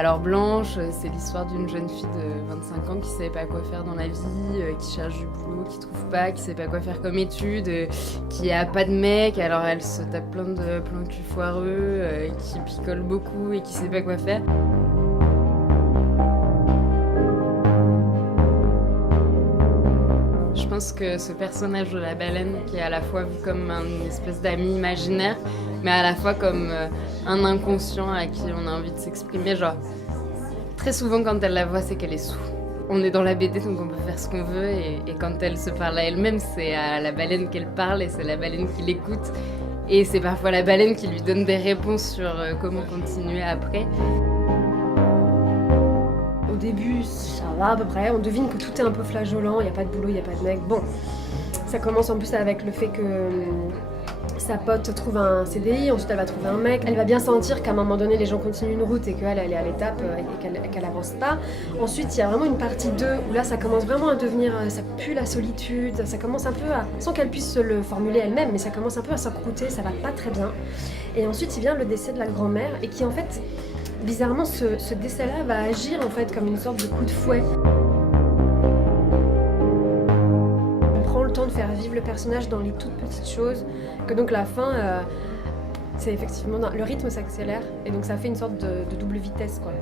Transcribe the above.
alors Blanche, c'est l'histoire d'une jeune fille de 25 ans qui savait pas quoi faire dans la vie, qui cherche du boulot, qui trouve pas, qui sait pas quoi faire comme études, qui a pas de mec, alors elle se tape plein de plans cul foireux, qui picole beaucoup et qui sait pas quoi faire. Je pense que ce personnage de la baleine, qui est à la fois vu comme une espèce d'ami imaginaire, mais à la fois comme un inconscient à qui on a envie de s'exprimer, genre très souvent quand elle la voit, c'est qu'elle est sous. On est dans la BD donc on peut faire ce qu'on veut et quand elle se parle à elle-même, c'est à la baleine qu'elle parle et c'est la baleine qui l'écoute. Et c'est parfois la baleine qui lui donne des réponses sur comment continuer après. Au début, ça va à peu près, on devine que tout est un peu flageolant, il n'y a pas de boulot, il n'y a pas de mec. Bon, ça commence en plus avec le fait que sa pote trouve un CDI, ensuite elle va trouver un mec. Elle va bien sentir qu'à un moment donné, les gens continuent une route et qu'elle est à l'étape et qu'elle avance pas. Ensuite, il y a vraiment une partie 2 où là, ça commence vraiment à devenir, ça pue la solitude, ça commence un peu à, sans qu'elle puisse se le formuler elle-même, mais ça commence un peu à s'encrouter, ça va pas très bien. Et ensuite, il vient le décès de la grand-mère et qui en fait, bizarrement, ce décès-là va agir en fait comme une sorte de coup de fouet. On prend le temps de faire vivre le personnage dans les toutes petites choses, que donc la fin, c'est effectivement, le rythme s'accélère et donc ça fait une sorte de double vitesse quoi.